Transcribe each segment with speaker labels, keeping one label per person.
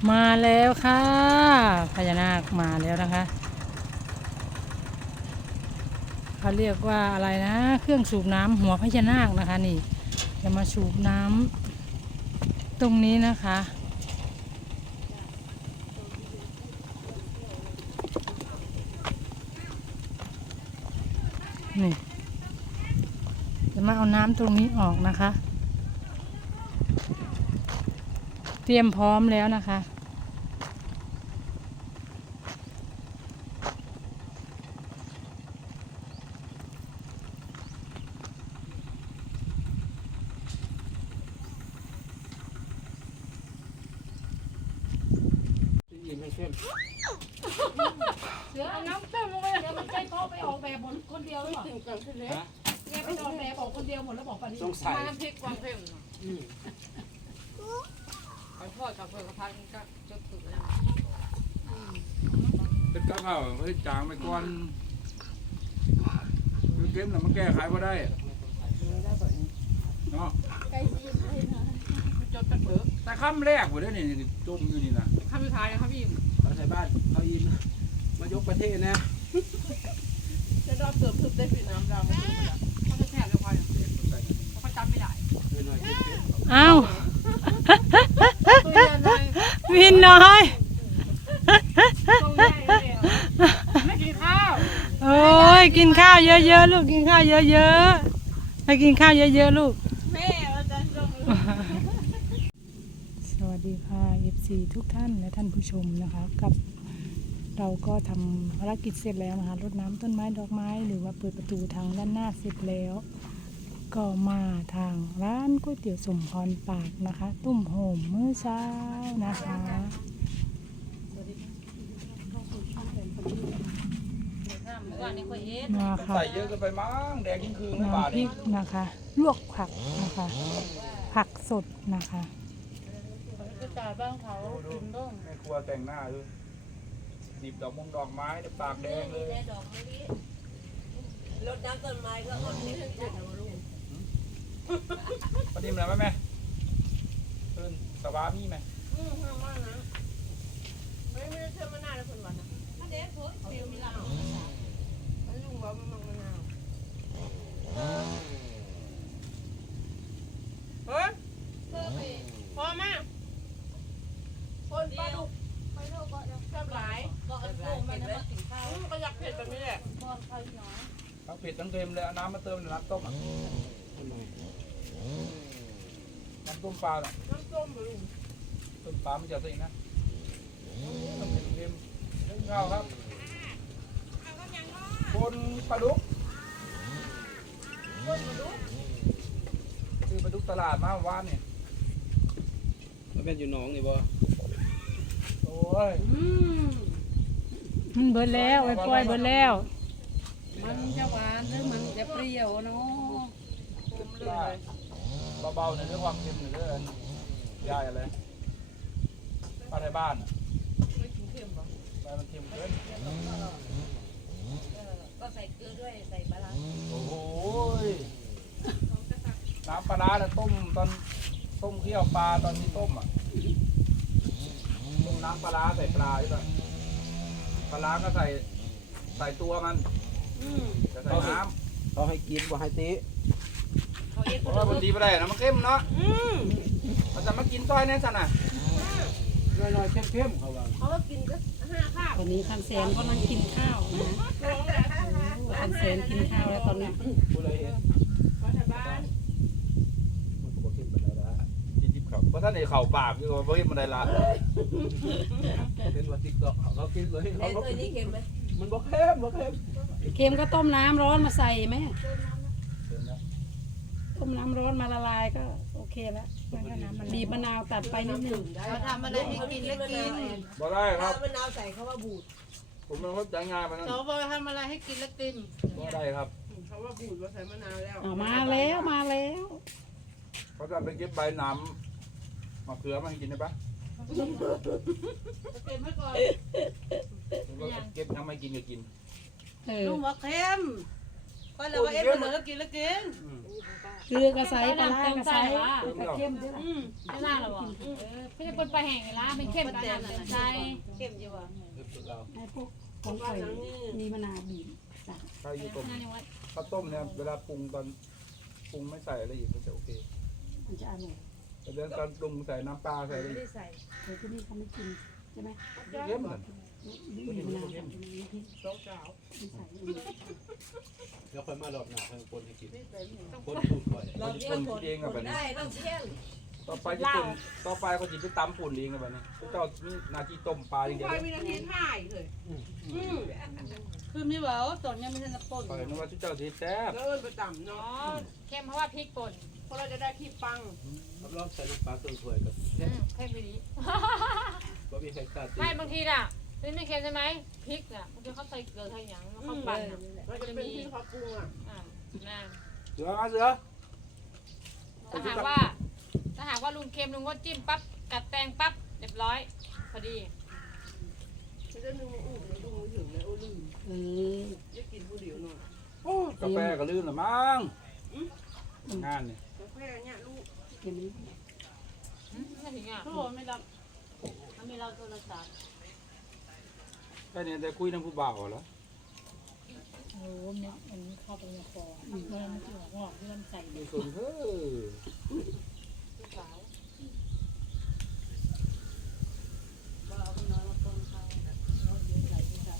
Speaker 1: มาแล้วค่ะพญานาคมาแล้วนะคะเขาเรียกว่าอะไรนะเครื่องสูบน้ำหัวพญานาคนะคะนี่จะมาสูบน้ำตรงนี้นะคะนี่จะมาเอาน้ำตรงนี้ออกนะคะเตรียมพร้อมแล้วนะคะ
Speaker 2: เสือเอาน้ำเติมลงไปเดี๋ยวมันใช่พ่อไปออกแบบหมดคนเดียวหรือเปล่าแกไปออกแบบออกคนเดียวหมดแล้วบอกป่ะนี่
Speaker 3: สงสัย
Speaker 2: น้ำพริกความเผ็ดขอโทษกับเพื่อนกับพันก็จดถึงแล้ว
Speaker 3: เป็นกระเพราเฮ้ยจางไปก่อนคือเกมน่ะมันแก้ไขบ่ได้เนาะ
Speaker 2: จดเป็นเบิก
Speaker 3: แต่คำแรกบ่ได้นี่จมอยู่นี่นะ
Speaker 2: คำสุดท้ายนะครับพี่
Speaker 4: เราใช้บ้านเขาอินมายกประเทศนะ
Speaker 2: จะรอบเติมทึบได้ผิดน้ำดำเขาจะแทบเลยพอเขาจำไม่ได้
Speaker 4: เดินหน่อยเก็บ
Speaker 1: อ้าว
Speaker 2: ตัวเดียวเลย
Speaker 1: วินน้อย
Speaker 2: ตรงใหญ่เลยไม่กินข้าว
Speaker 1: โอ้ยกินข้าวเยอะๆลูกกินข้าวเยอะๆไปกินข้าวเยอะๆลูก
Speaker 2: แม่ว่าจะลง
Speaker 1: สวัสดีค่ะ FC ทุกท่านและท่านผู้ชมนะคะกับเราก็ทำภารกิจเสร็จแล้วนะคะรดน้ำต้นไม้ดอกไม้หรือว่าเปิดประตูทางด้านหน้าเสร็จแล้ว ก็มาทางร้านก๋วยเตี๋ยวสมพรปากนะคะตุ้มโฮมมื้อเช้านะคะมาค่ะ
Speaker 3: ใส่เยอะเกินไปมั้งแดงยิ่งคืนไม่บาด
Speaker 1: น้ำพริกนะคะลวกผักนะคะผักสดนะคะ
Speaker 2: จะจ่ายบ้างเขากินบ้าง
Speaker 3: แม่ครัวแต่งหน้าด้วยหยิบดอกไม้ปากแดงเลย
Speaker 5: รดน้ำต้นไม้ก็อดนี่ขึ้นจุดนะลูก
Speaker 3: ปฏิมอะไรไหมเพิ่นสวามีไหม
Speaker 2: ห้ามมากนะไม่ได้เชื่อมะนาวเลยคนวันนะ
Speaker 5: ถ้าเด็กเพิ่งฟิวมีลาว
Speaker 2: ไม่รู้ว่ามันมะนาวเฮ้ยพอมาคนปลาดุกไปโลกก็แซ่บหลาย
Speaker 5: ก็เอาโป่งมันมาถึงข้าว
Speaker 2: ก็อยากเผ็ดแบบนี้แหละ
Speaker 5: พอข้าวน้อย
Speaker 3: ทั้งเผ็ดทั้งเค็มเลยเอาน้ำมาเติมในน้ำต้มอะน้ำต้มปลาน่ะ
Speaker 2: น้ำส้มลุง
Speaker 3: ต้มปลาไม่เจอตัวเองนะต้มเผ็ดเค็มเรื่องข้าวครับคนปลาดุกคือปลาดุกตลาดมาว่านเนี่ย
Speaker 4: มันเป็นอยู่หนองนี่บ่
Speaker 3: โอ้ย
Speaker 1: มันเบิดแล้วไอ้ปล่อยเบิดแล้ว
Speaker 5: มันจะหวานหรือมันจะเปรี้ยวเนาะ
Speaker 3: เบาๆในเรื่องความเค็มในเรื่องยายอะไรปลาในบ้านอ่ะ
Speaker 2: ไม่กินเค็มหรอ
Speaker 3: ปลามันเค็มเกิน
Speaker 5: ก็ใส่เกลือด้วยใส่ปลาร้า
Speaker 3: โอ้โหน้ำปลาร้าเนี่ยต้มตอนต้มเคี่ยวปลาตอนที่ต้มอ่ะต้มน้ำปลาร้าใส่ปลาใช่ป่ะปลาร้าก็ใส่ตัวมันจะใส่น้ำ
Speaker 4: เขาให้กินบ่ให้ตี
Speaker 5: เขาเอ็ก
Speaker 3: เพ
Speaker 5: ซ์
Speaker 3: ราะว่ามันดีไปได้นะมันเข้มเนาะมันจะมากินต้อยแน่สันน่ะ
Speaker 4: หน่อยๆเข้มๆเขาว่า
Speaker 5: เขาก็กินก็5ข้าว
Speaker 6: ตอนนี้คันแสนกำลังกินข้าวนะคันแสนกินข้าวแล้วตอนนี้
Speaker 4: ผู้ใดเห็น
Speaker 2: มาจากบ้าน
Speaker 4: มันก็บ่เข้มปานใดละ
Speaker 3: กินดิบเขาเพราะท่านในเข่าปากคือว่าเฮ้ยมันได้ละ
Speaker 4: เป็นว่า TikTok เขากินเลย
Speaker 5: แด
Speaker 4: เขา
Speaker 5: ง
Speaker 4: บ่
Speaker 5: เคยนี่เค็มไหม
Speaker 4: มันบ่เข้มบ่เข้ม
Speaker 6: เค็มก็ต้มน้ำร้อนมาใส่ไหมต้มน้ำร้อนมาละลายก็โอเคแล้วบีบมะนาวตัดไปนิดนึง
Speaker 5: เขาทำอะไรให้กินแล้วกิน
Speaker 3: บ่ได้ค
Speaker 5: ถ้า
Speaker 3: รับ
Speaker 5: มะนาวใส่เขาว่าบูด
Speaker 3: ผมเป็นคนใจง่ายมันนั้น
Speaker 2: เขาบอกทำอะไรให้กินแล้วกิน
Speaker 3: บ่ได้ครับ
Speaker 2: เขาว่าบูดว่าใส่มะนาวแล้ว
Speaker 6: เอามาแล้วมาแล้ว
Speaker 3: เขาจะไปเก็บใบน้ำมะเขือมาให้กินได้ปะ
Speaker 2: เก็บไว้ก่อน
Speaker 3: เก็บยังไม่กินก็กิน
Speaker 5: ลุงบอกเค็มก็เลยว่าเอ็กซ์เหลือกินแล้วกิน
Speaker 6: เกลือกระใสปลาร้ากระใสกระเข้มด้วยล่ะ
Speaker 2: ไม่น่าหรอวะไม่ใช่ปเป็นปลาแห้งละเป็นเข้มตามเป็นใจ
Speaker 5: เข้มอยู่ว่ะ
Speaker 4: เรา
Speaker 6: ไอ้พวกของข่อยมีมะนาวบีบ
Speaker 3: ข้าวยี่ต้ม
Speaker 2: นั่นยังไง
Speaker 3: ข้าวต้มเนี่ยเวลาปรุงตอนปรุงไม่ใส่อะไรอีกมันจะโอเค
Speaker 6: มันจะอร่อย
Speaker 3: แต่เรื่องการปรุงใส่น้ำปลาใส่อะไร
Speaker 5: ไม่
Speaker 3: อี
Speaker 5: ได้
Speaker 3: ก
Speaker 5: ใส่
Speaker 6: แต่ที่นี่เขาไม่กินใช่ไหม
Speaker 3: เข้มเหมือน
Speaker 6: ไม่มีมะนาวกับน้ำพริก
Speaker 5: สองสาว
Speaker 6: ไม่ใส่
Speaker 4: แล้วค่อยมาหลอดหนาทางคนให้กินคนพูดก่อน
Speaker 3: เราจะปรุงเองกับแบบนี้
Speaker 5: ได้ต้องเชี่ยน
Speaker 3: ต่อไปจะปรุงต่อไปเขาจะไปตำปุ่นเองกับแบบนี้เจ้ามีหน้าที่ต้มปลาอย่างเดียว
Speaker 5: คอยมีนาทีถ่ายเลยคือมีว่าตอนนี้ไม่ใช่น้ำป่น
Speaker 3: คอยนึกว่าเจ้าที่แซ่บ
Speaker 5: แล้วเอิญไปต่ำ
Speaker 2: อ๋อ
Speaker 5: เนาะ
Speaker 2: เข้มเพราะว่าพริกป่น
Speaker 5: เพราะเราจะได้ที่ปัง
Speaker 4: รับรองใส่น้ำปลาตัวถ้วยกับ
Speaker 2: เข้มไปดี
Speaker 4: ว่ามีใครกล้าตี
Speaker 2: ไม่บางทีน่ะไม่เค็มใช่ไหมพริกน่ะบางทีเขาใส่เกลือใส่หยังเขาปั่นน่ะ
Speaker 5: มันจะเป็นที่เขาปรุงอ่ะ
Speaker 2: น่ะ
Speaker 3: เสือมาเสือ
Speaker 2: ถ้าหากว่าลุงเค็มลุงก็จิ้มปั๊บกัดแตงปั๊บเรียบร้อยพอดี
Speaker 5: ไม่ได้นึกว่าอู้มันดูมือถึงเลยโอ้ลืม จะกินผู้เดียวหน่อย
Speaker 3: โอ้กาแฟก็ลื่นละมั้งงานเนี่ย
Speaker 5: กาแฟเนี่ยลูก
Speaker 6: เห็นไหม
Speaker 2: ไม่ถึงอ่ะ
Speaker 5: โทรไม่รับถ้าไม่เราโทรศัพท์
Speaker 3: แค่นี้แต่คุยน้ำผู้บ่าวแล้ว
Speaker 6: โอ้เม็ดอันนี้เข้าไปในคอเมื่อมันจะออกเลื่อนใส่
Speaker 3: มีส่วนเฮ้อ
Speaker 2: ลูกสาว
Speaker 5: ว่าเอาไปนอนมาต้นเขาเราเยอะไหลที่สุด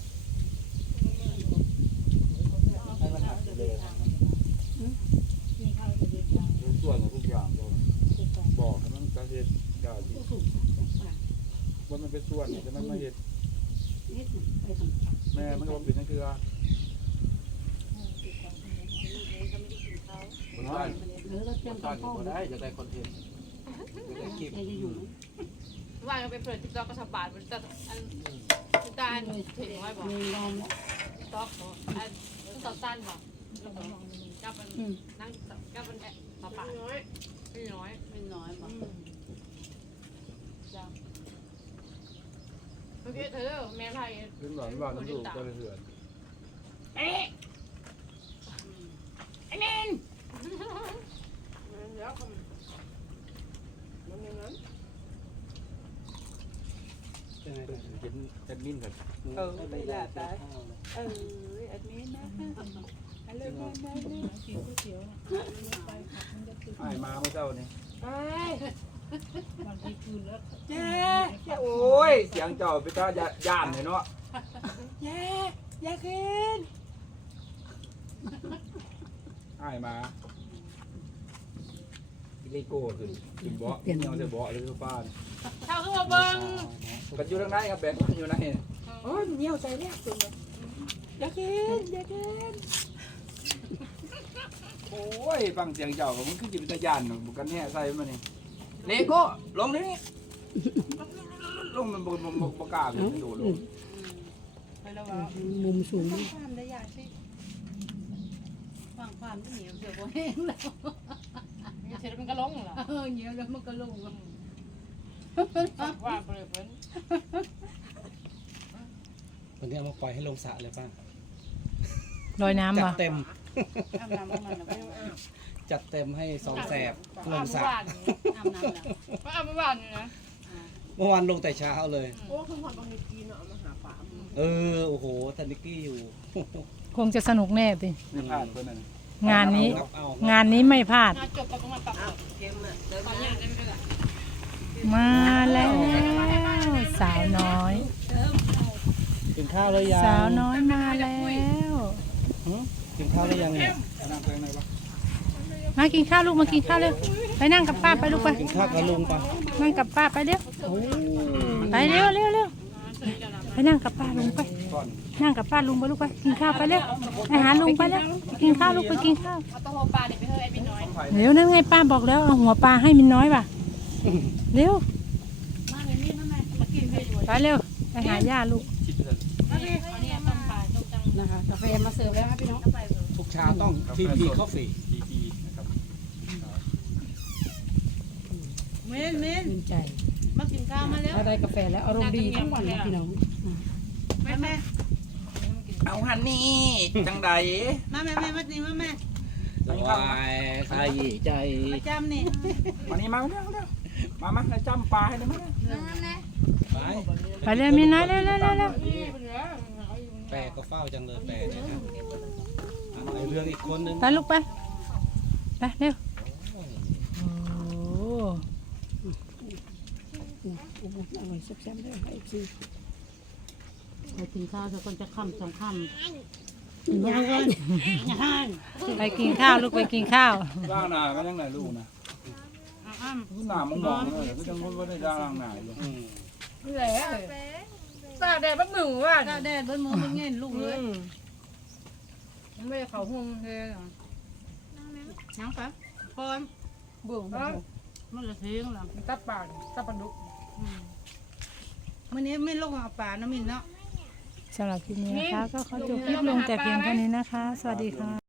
Speaker 3: ให้มันหักเลย
Speaker 6: กินข้าวจะเด็ดจัง
Speaker 3: รู้ส่วนของทุกอย่างบอกให้มันกระเฮ็ดกาดี
Speaker 6: ก็ถูกสั่งจากปาก
Speaker 3: ว่ามันเป็นส่วนแต่มันไม่เฮ็ด
Speaker 6: นิดหนึ่งไปทำ
Speaker 3: แม่มันก็เป็นนั่นคือ
Speaker 4: คนบ้าน
Speaker 6: หรือเราเตรียม
Speaker 4: บ้าน
Speaker 6: ข้าว
Speaker 4: ก็ได้จะได้คอนเทนต์จะได้คลิป
Speaker 6: จะอยู่
Speaker 2: ว่าเราไปเปิดติ๊กต็อกกระสบาดมันจะอันตาถึงไว้บอก
Speaker 6: มีลอง
Speaker 2: ติ๊กต็อกอันต่อสั้นบอกกับมันนั่งกับมันต่อปาก
Speaker 5: น้อย
Speaker 2: ไม่น้อย
Speaker 5: ไม่น้อยป่ะ
Speaker 2: จ้ะเมื่อกี้เธอแม่ไทย
Speaker 3: ขึ้นหลอนบ้านน้ำลูกก็เลยเหือน
Speaker 5: แล้วมันอย่างนั้น
Speaker 3: เห็นแอดมินกัน
Speaker 5: ไม่ได้ตายแอดมินนะฮัลโหลแม่
Speaker 6: กินก๋วยเตี๋ยวนะไปผักมันจะติด
Speaker 3: ไอ้มาเมื่อเช้านี่
Speaker 6: บางทีคืนแล้ว
Speaker 3: เจ๊โอ้ยเสียงเจ้าไปตาย่านเลยเนาะ
Speaker 5: อย่ากิน
Speaker 3: ไอ้มาเลโก้ขึ้นกินเบาะเนี่ยจะเบาะเลยทุกบ้าน
Speaker 2: เท่าขึ้นมาเบิ้ง
Speaker 3: กันอยู่ทางไหนครับแบงค์อยู่ไหนโอ้ยเหนียวใจเนี่ยคุณอย่ากินโอ้ยฟังเสียงเจ้าก็มันขึ้นจิตวิทยานบุกันเนี่ยใส่มานี่เลโก้ลงนี่ลงมันบกล้าเลยโดดลง
Speaker 5: ไปแล้วว่า
Speaker 6: มุมสูง
Speaker 5: ความได้ยาสิฟังความที่เหนียวเสียวแห้งแล้ว
Speaker 2: เสร็จมันก็ลงเหรอ
Speaker 5: เหนียวแล้วมันก็ลง
Speaker 2: ว่าเปลือกเหมือน
Speaker 7: วันนี้เอามาปล่อยให้ลงสระเลยป่ะ
Speaker 1: ลอยน้ำ
Speaker 7: จั
Speaker 1: ป่ะ
Speaker 7: ดเต็ม
Speaker 5: อาบน้ำมันนะไม่อาบ
Speaker 7: จัดเต็มให้สองแสบล
Speaker 2: อาง บ
Speaker 7: สระ
Speaker 2: บ้าน
Speaker 5: อาบน้ำแล้ว
Speaker 2: ก็อาบบ้านอยู่นะ
Speaker 7: เมื่อวานลงแต่เช้าเลย
Speaker 5: โอ้คุณพ่อบางทีเนาะมาหาป่า
Speaker 7: เออ โอ้โหทันนิกกี้อยู่
Speaker 1: คงจะสนุกแน่ติ
Speaker 3: ไม่พลาดเพื่อนนั่น
Speaker 1: งานนี้
Speaker 7: รับเอา
Speaker 1: งานนี้ไม่พลาด
Speaker 2: จบก็มาปรับ
Speaker 5: เกมอ่ะเดิน
Speaker 2: ตอนนี้ได้ไม่ได้
Speaker 1: มาแล้ว สาวน้อย
Speaker 7: กินข้าวแล้วยัง
Speaker 1: สาวน้อยมาแล้ว
Speaker 7: กินข้าวแล้วยังเนี่ย
Speaker 3: นั่งเพลงไหนปะ
Speaker 1: มากินข้าวลูกมากินข้าวเร็วไปนั่งกับป้าไปลูกไป
Speaker 7: กินข้าวกับลุงป่ะ
Speaker 1: นั่งกับป้าไปเร็ว
Speaker 7: โอ้
Speaker 1: ไปเร็วเร็วเร็วไปนั่งกับป้าลุงไป
Speaker 3: ก่อน
Speaker 1: นั่งกับป้าลุงไปลูกไปกินข้าวไปเร็วไปหาลุงไปเร็วไปกินข้าวลูกไปกินข้าว
Speaker 2: เอาตัวหัวปลาเดี๋ยวไปเฮ้ยไอ้พี่น้อย
Speaker 3: ไผ่
Speaker 1: เร็วนั่นไงป้าบอกแล้วเอาหัวปลาให้มินน้อยป่ะเร็ว
Speaker 5: มาเลยนี่มามากินให้อยู่
Speaker 1: ไปเร็วไปหาย่าลูก
Speaker 3: ชิดเพื่อน
Speaker 2: อันนี้ต้มปลาต้มจัง
Speaker 6: นะคะกาแฟมาเสิร์ฟแล้วครับพี่น้อง
Speaker 7: ทุกเช้าต้องทีพีคอฟฟี่
Speaker 3: ทีนะครับ
Speaker 5: เม้น
Speaker 6: ภูมิใจ
Speaker 5: มากินข้าวมาแล้ว
Speaker 6: ถ้าได้กาแฟแล้วอารมณ์ดีทั้งวันนะพี่น้อง
Speaker 5: แม่
Speaker 3: เอาหันนี่จังใด
Speaker 5: มาแม่มานี่มาแม่
Speaker 7: สบายใส่ใจ
Speaker 5: มาจำนี่
Speaker 3: มานี่มาเร็วมาให้จ้ำปลาให้ได้ไหม
Speaker 7: ไป
Speaker 1: ไปเร็วมีน้อยเร็วเร็วเร็วเร็ว
Speaker 7: แปรก็เฝ้าจังเลยแปรเนี่ยนะไอเรื่องอีกคนนึง
Speaker 1: ไปลูกไปไปเร็วโอ้
Speaker 6: อร่อยแซ่บๆเลยไอ้จี
Speaker 2: ไปกินข้าวสักคนจะค่ำ2 ค่ำ
Speaker 1: ไปกินข้าวลูกไปกินข้าว
Speaker 3: ร่างหน้าก็ยังไหนลูกนะหน้ามองๆเลยก็ยังไม่ได้ร่างหน้าอยู่
Speaker 2: นี่แหละตากแดดบ้านหมูว่ะตากแดดบ้านหมูมันเงี้ยลูกเลยมันไม่ได้เขาหุ่มเลยยังปะพร้อมบุ๋งมันละเทียงหรอตับปากตับปลาดุกวันนี้ไม่ลงเอาปลาน้ำมินเนาะ
Speaker 1: สำหรับคลิปนี้นะคะก็ขอจบคลิปลงแต่เพียงเท่านี้นะคะ สวัสดีค่ะ